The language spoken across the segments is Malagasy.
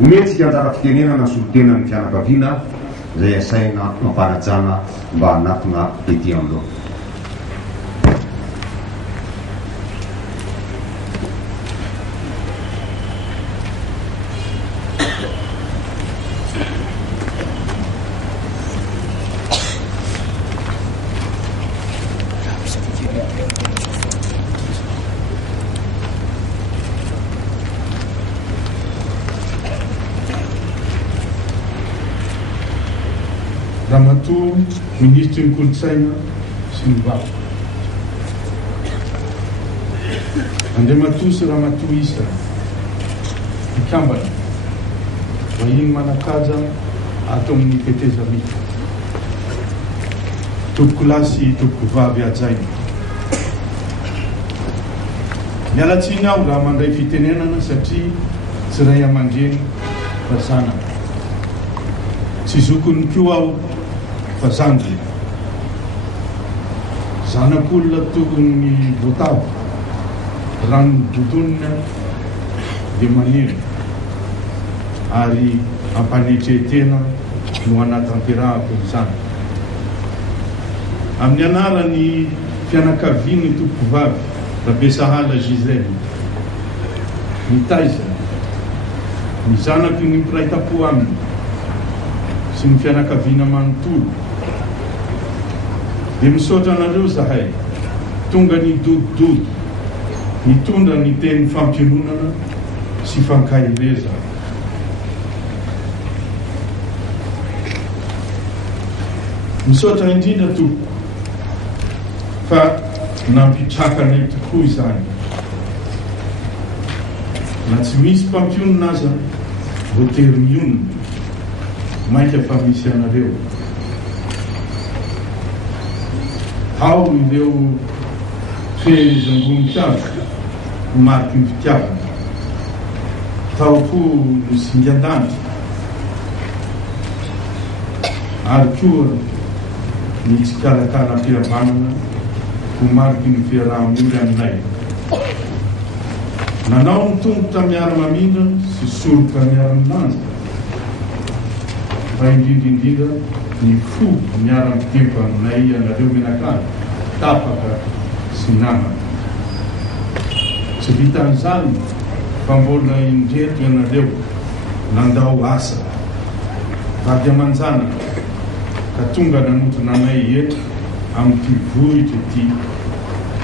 ometsika anjara fitenenana solotena ny fianakaviana izay asaina mampanajana mba hanatona ety amin'izao. Ramatoa ministry ny kolotsaina sy ny vava. Andriamatoa sy Ramatoa isa ikambana vahiny manakaja ato amin'ny fitezamika. Tompoko lahy sy tompoko vavy ajaina. Mialatsiny aho raha mandray fitenenana satria tsy ray aman-dreny fa zanaka. Tsy zokony koa aho fa zandry. Zanak'olona tokony voatavo rano dodonina dia maniry ary ampanetretena no anatanterahako izany. Amin'ny anaran'ny fianakaviany tompoko vavy Rabesahala Gisèle ny taiza ny zanaky ny mpiray-tapo aminy sy ny fianakaviana manontolo dia misaotra anareo zahay tonga ny dodododo mitondra ny teny fampiononana sy fankahireza. Misaotra indrindra tompoko fa nampitrakanay tokoa izany na tsy misy mpampionona aza voatery mionona mainka fa misy anareo. Ao ireo fehezam-boninkazo mariky ny fitiavana, tao koa ny singan-danitra ary koa ny tsikalakalam-pihavanana ho mariky ny fiarahamory aminay. Nanao ny tongotra miara-mamindra sy soroka miara-milanja fa indrindrindrindra ny fo miara-mitempo aminay anareo menakary tapaka sy namana. Tsy vitan'izany fa mbola indreto ianareo nandao asa vady aman-janaka ka tonga nanotona anay eto amin'ny vohitra ity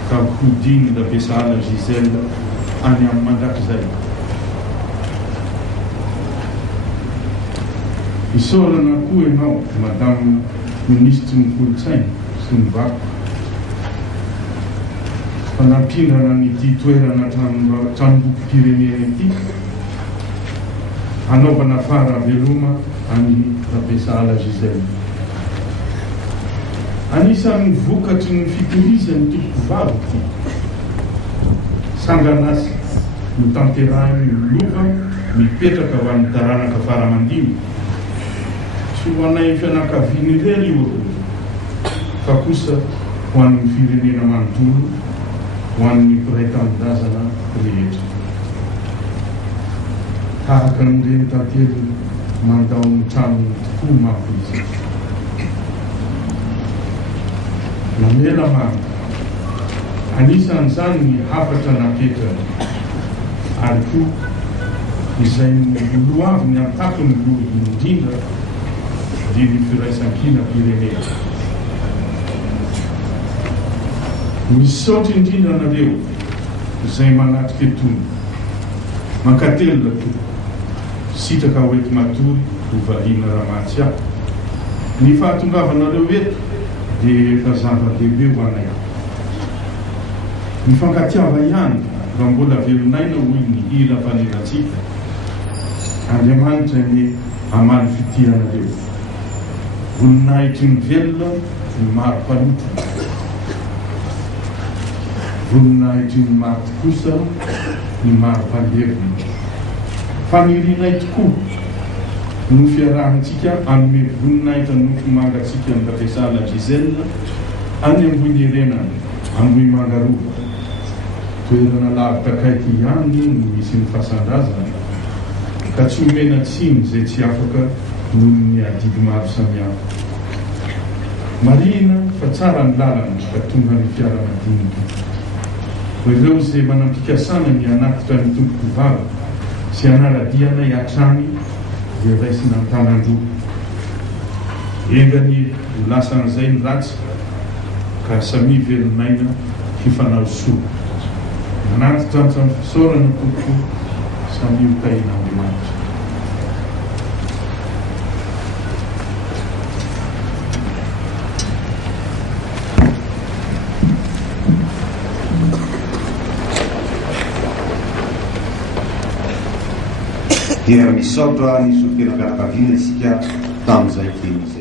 ka hodiny Rabesahala Gisèle any amin'ny mandrakizay. Isaorana koa ianao madame ministry ny kolotsaina sy ny vava fa nampindrana nyity toerana tranombokim-pirenena ity hanaovana fara-veloma any Rabesahala Gisèle. Anisan'ny vokatry ny fitorizan'ny tompoko vavy ity sanganasa no tanterahany lova mipetraka ho an'ny taranaka faramandimy sy ho anay fianakaviany irery io fa kosa ho an'ny firenena manontolo ho an'ny mpiray tamindrazana rehetra. Tahaka nireny tantely mandao ny trano tokoa mafy izy. Namela manga anisan'izany ny hafatra napetrana ary koa izay olo avy ny antapony lo indrindra dia ny firaisan-kina pirenena. Misaotra indrindra anareo izay manatrika etony mankatelina toa sitraka hoety matory ho vahina ramatsy aho. Ny fahatongavanareo eto dia efa zava-dehibe ho anay. Ny fankatiava ihany raha mbola velonaina hoy ny ila faneratsika. Andriamanitra ny amaly fitirana voninahitry ny velona ny maro mpanotrona, voninahitry ny maty kosa ny maro mpandevina. Fanirinay tokoa no fiarahantsika anome voninahitra nofo mangatsika amin'ny Rabesahala Gisèle any Ambohinyrenana Ambohimangarova toerana lavitra kaiky ihany no misy ny fahasan-drazana ka tsy omena tsiny izay tsy afaka noho ny adidy maro samihafa. Marina fa tsara ny lalana ka tonga ny fiara-madinika. Ho ireo izay manam-pikasana ny anatitra ny tompoko vava sy analadiana hiatrany dia raisina ny tanan-droa. Engany ho lasan'izay ny ratsy ka samy velonaina fifanao soa. Manatitra ny fisaorana tompoko samy hotaina Andriamanitra. Dia misaotra ny solitena fianakaviana isika tamin'izay teny.